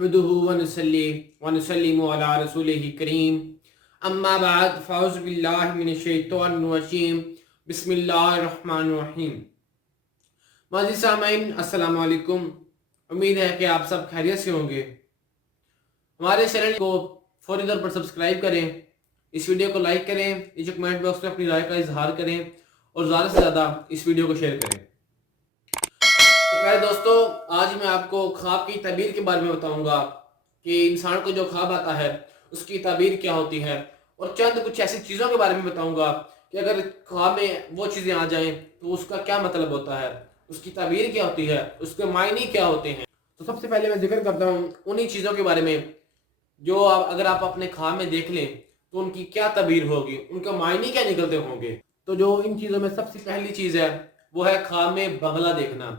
नहमदुहु व नुसल्ली व नुसल्लिमु अला रसूलिहि करीम अम्मा बाद फ़अऊज़ु बिल्लाहि मिनश शैतानिर रजीम बिस्मिल्लाहिर रहमानिर रहीम। माज़ी सामीन अस्सलाम वालेकुम। उम्मीद है कि आप सब खैरियत से होंगे। हमारे चैनल को फौरी तौर पर सब्सक्राइब करें, इस वीडियो को लाइक करें, नीचे कमेंट बॉक्स में अपनी राय का इजहार करें और ज़्यादा से ज़्यादा इस वीडियो को शेयर करें। तो मेरे दोस्तों, आज मैं आपको ख्वाब की ताबीर के बारे में बताऊंगा कि इंसान को जो ख्वाब आता है उसकी ताबीर क्या होती है, और चंद कुछ ऐसी चीज़ों के बारे में बताऊंगा कि अगर ख्वाब में वो चीज़ें आ जाएं तो उसका क्या मतलब होता है, उसकी ताबीर क्या होती है, उसके मायने क्या होते हैं। तो सबसे पहले मैं जिक्र करता हूँ उन्हीं चीज़ों के बारे में जो अगर आप अपने ख्वाब में देख लें तो उनकी क्या ताबीर होगी, उनके मायने क्या निकलते होंगे। तो जो इन चीज़ों में सबसे पहली चीज़ है वो है ख्वाब में बंगला देखना,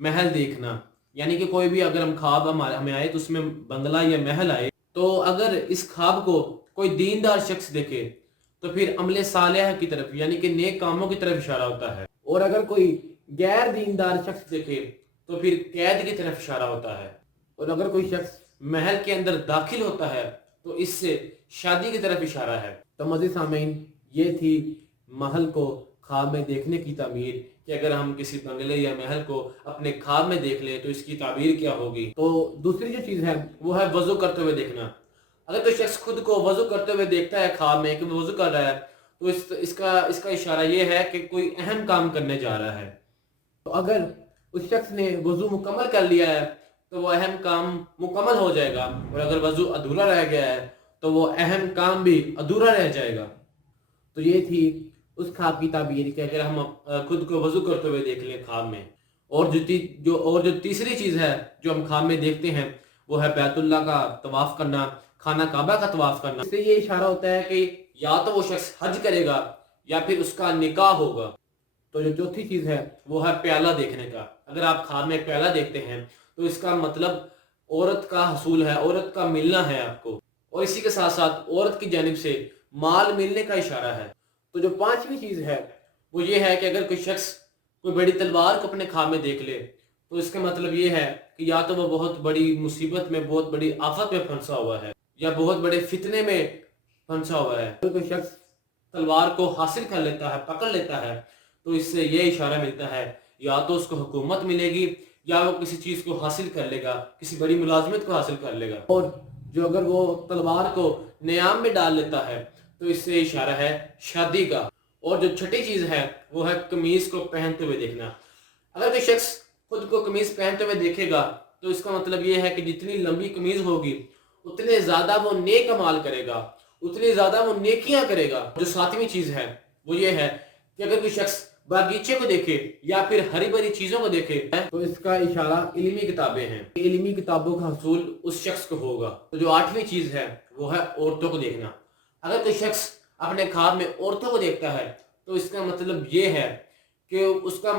महल देखना। यानी कि कोई भी अगर हम ख्वाब हमें आए तो उसमें बंगला या महल आए, तो अगर इस ख्वाब को कोई दीनदार शख्स देखे तो फिर अमले सालेह की तरफ यानी कि नेक कामों की तरफ इशारा होता है, और अगर कोई गैर दीनदार शख्स देखे तो फिर कैद की तरफ इशारा होता है, और अगर कोई शख्स महल के अंदर दाखिल होता है तो इससे शादी की तरफ इशारा है। तो मज़ीद सामीन, ये थी महल को ख्वाब में देखने की ताबीर कि अगर हम किसी बंगले या महल को अपने ख्वाब में देख लें तो इसकी ताबीर क्या होगी। तो दूसरी जो चीज़ है वो है वज़ू करते हुए देखना। अगर कोई शख्स खुद को वज़ू करते हुए देखता है ख्वाब में कि वो वज़ू कर रहा है तो इसका इशारा ये है कि कोई अहम काम करने जा रहा है। तो अगर उस शख्स ने वज़ू मुकम्मल कर लिया है तो वो अहम काम मुकम्मल हो जाएगा, और अगर वज़ू अधूरा रह गया है तो वो अहम काम भी अधूरा रह जाएगा। तो ये थी उस ख्वाब की ताबीर कि अगर हम खुद को वज़ू करते हुए देख लें ख्वाब में। और जो तीसरी चीज़ है जो हम ख्वाब में देखते हैं वो है बैतुल्लाह का तवाफ़ करना, खाना काबा का तवाफ़ करना। इससे ये इशारा होता है कि या तो वो शख्स हज करेगा या फिर उसका निकाह होगा। तो जो चौथी चीज़ है वो है प्याला देखने का। अगर आप ख्वाब में प्याला देखते हैं तो इसका मतलब औरत का हसूल है, औरत का मिलना है आपको, और इसी के साथ साथ औरत की जानिब से माल मिलने का इशारा है। तो जो पांचवी चीज़ है वो ये है कि अगर कोई शख्स कोई बड़ी तलवार को अपने ख्वाब में देख ले तो इसका मतलब ये है कि या तो वो बहुत बड़ी मुसीबत में, बहुत बड़ी आफत में फंसा हुआ है या बहुत बड़े फितने में फंसा हुआ है। तो कोई शख्स तलवार को हासिल कर लेता है, पकड़ लेता है, तो इससे ये इशारा मिलता है या तो उसको हुकूमत मिलेगी या वो किसी चीज़ को हासिल कर लेगा, किसी बड़ी मुलाजमत को हासिल कर लेगा। और जो अगर वो तलवार को नियाम में डाल लेता है तो इससे इशारा है शादी का। और जो छठी चीज़ है वो है कमीज़ को पहनते हुए देखना। अगर कोई शख्स खुद को कमीज़ पहनते हुए देखेगा तो इसका मतलब ये है कि जितनी लंबी कमीज़ होगी उतने ज़्यादा वो नेक अमाल करेगा, उतनी ज़्यादा वो नेकियां करेगा। जो सातवीं चीज़ है वो ये है कि अगर कोई शख्स बागीचे को देखे या फिर हरी भरी चीज़ों को देखे तो इसका इशारा इल्मी किताबें हैं, इल्मी किताबों का हसूल उस शख्स को होगा। तो जो आठवीं चीज़ है वो है औरतों को देखना। अगर कोई शख्स अपने ख्वाब में औरतों को देखता है तो इसका मतलब ये है कि उसका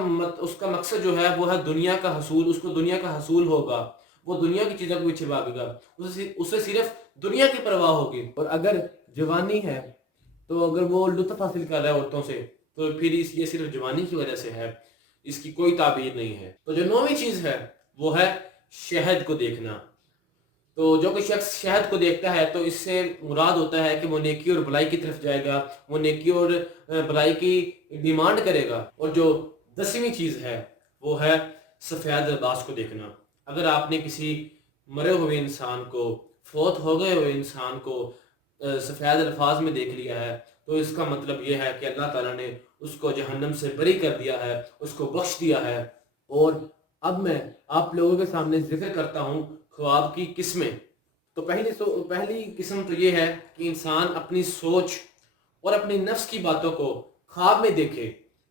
मकसद जो है वो है दुनिया का हसूल, उसको दुनिया का हसूल होगा, वो दुनिया की चीज़ों के पीछे भागेगा, उसे सिर्फ दुनिया की परवाह होगी। और अगर जवानी है तो अगर वो लुत्फ हासिल कर रहा है औरतों से तो फिर ये सिर्फ जवानी की वजह से है, इसकी कोई ताबीर नहीं है। तो जो नौवीं चीज़ है वो है शहद को देखना। तो जो कोई शख्स शहद को देखता है तो इससे मुराद होता है कि वो नेकी और भलाई की तरफ जाएगा, वो नेकी और भलाई की डिमांड करेगा। और जो 10वीं चीज़ है वो है सफ़ेद लिबास को देखना। अगर आपने किसी मरे हुए इंसान को, फौत हो गए हुए इंसान को सफ़ेद अल्फाज में देख लिया है तो इसका मतलब ये है कि अल्लाह ताला ने उसको जहन्नम से बरी कर दिया है, उसको बख्श दिया है। और अब मैं आप लोगों के सामने जिक्र करता हूँ ख्वाब की किस्में। तो पहली किस्म तो ये है कि इंसान अपनी सोच और अपनी नफ्स की बातों को ख्वाब में देखे,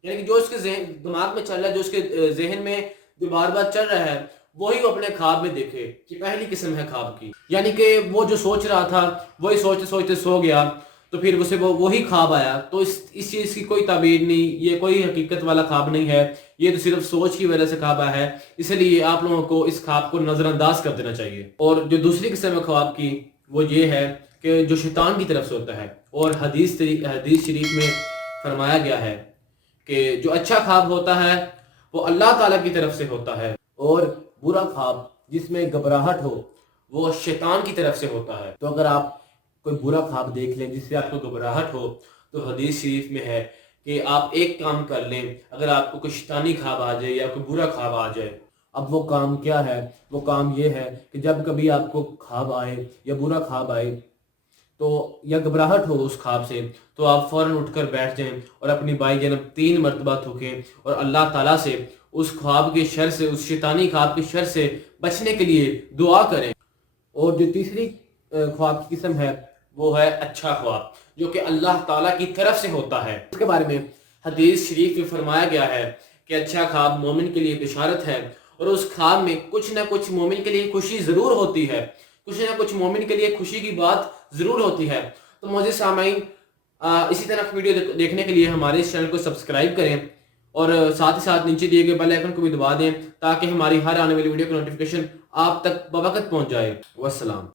यानी कि जो उसके दिमाग में चल रहा है, जो उसके जहन में जो बार बार चल रहा है वही वो अपने ख्वाब में देखे। कि पहली किस्म है ख्वाब की, यानी कि वो जो सोच रहा था वही सोचते सोचते सो गया तो फिर उसे वही ख्वाब आया। तो इस चीज़ की कोई ताबीर नहीं, ये कोई हकीकत वाला ख्वाब नहीं है, ये तो सिर्फ सोच की वजह से ख्वाब आया है। इसलिए आप लोगों को इस ख्वाब को नज़रअंदाज कर देना चाहिए। और जो दूसरी किस्म है ख्वाब की वो ये है कि जो शैतान की तरफ से होता है, और हदीस शरीफ में फरमाया गया है कि जो अच्छा ख्वाब होता है वो अल्लाह ताला की तरफ से होता है, और बुरा ख्वाब जिसमें घबराहट हो وہ شیطان کی طرف سے ہوتا ہے۔ تو اگر آپ کوئی برا خواب دیکھ لیں جس سے آپ کو گھبراہٹ ہو تو حدیث شریف میں ہے کہ آپ ایک کام کر لیں، اگر آپ کو کوئی شیطانی خواب آ جائے یا کوئی برا خواب آ جائے، اب وہ کام کیا ہے؟ وہ کام یہ ہے کہ جب کبھی آپ کو خواب آئے یا برا خواب آئے تو یا گھبراہٹ ہو اس خواب سے، تو آپ فوراً اٹھ کر بیٹھ جائیں اور اپنی بائیں جانب 3 مرتبہ تھوکیں اور اللہ تعالیٰ سے اس خواب کے شر سے، اس شیطانی خواب کے شر سے بچنے کے لیے دعا کریں۔ اور جو تیسری خواب کی قسم ہے وہ ہے اچھا خواب، جو کہ اللہ تعالیٰ کی طرف سے ہوتا ہے۔ اس کے بارے میں حدیث شریف میں فرمایا گیا ہے کہ اچھا خواب مومن کے لیے بشارت ہے، اور اس خواب میں کچھ نہ کچھ مومن کے لیے خوشی ضرور ہوتی ہے، کچھ نہ کچھ مومن کے لیے خوشی کی بات ضرور ہوتی ہے۔ تو معزز سامعین، اسی طرح ویڈیو دیکھنے کے لیے ہمارے اس چینل کو سبسکرائب کریں اور ساتھ ہی ساتھ نیچے دیے گئے بیل آئیکن کو بھی دبا دیں تاکہ ہماری ہر آنے والی ویڈیو کی نوٹیفیکیشن آپ تک بوقت پہنچ جائے۔ والسلام۔